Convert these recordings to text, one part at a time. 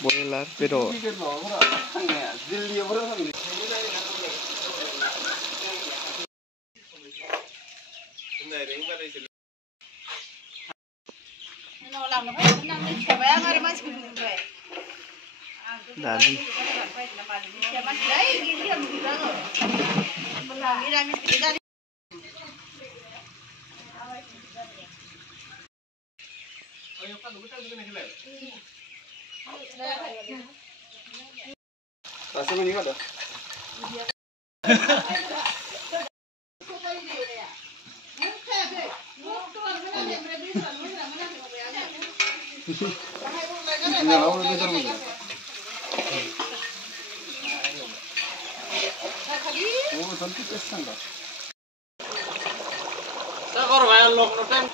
Boiler pero Dali. Rasa ini ada. Oh, tentu pesan dah. Sakor bayar lok notem.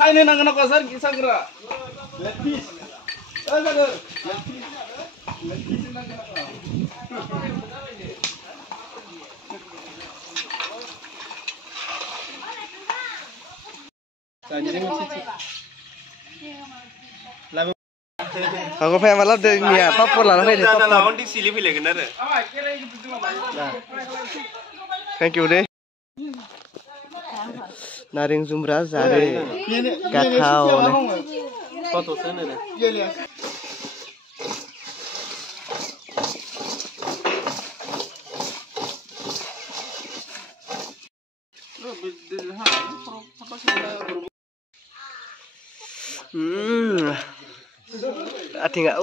Hai nih nang kasar kisah kira. Letis. Ada. Letis. Letis nang apa? Jadi mesti. Aku pengen malah deh apa pola lah ini. Lawan di sini pilih kan ada. Thank you deh. Naring zumbra zare gathao nih. Foto sana deh. Ati nggak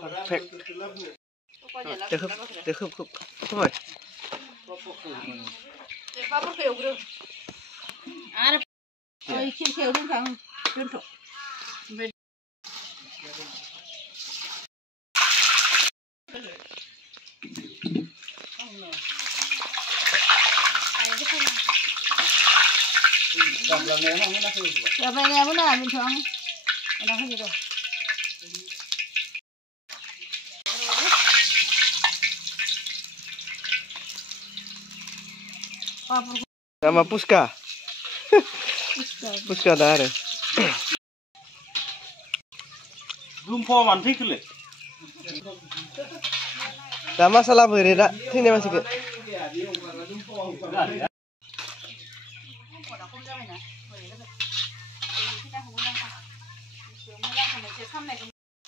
perfect. Dekep thôi. Làm này muốn làm bình thường, làm cái gì rồi? Nama Puska. Puska dah ada. Jumpa mantik le. Nama salah berbeda. Sini masih ke.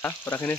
Ah, pernah ini.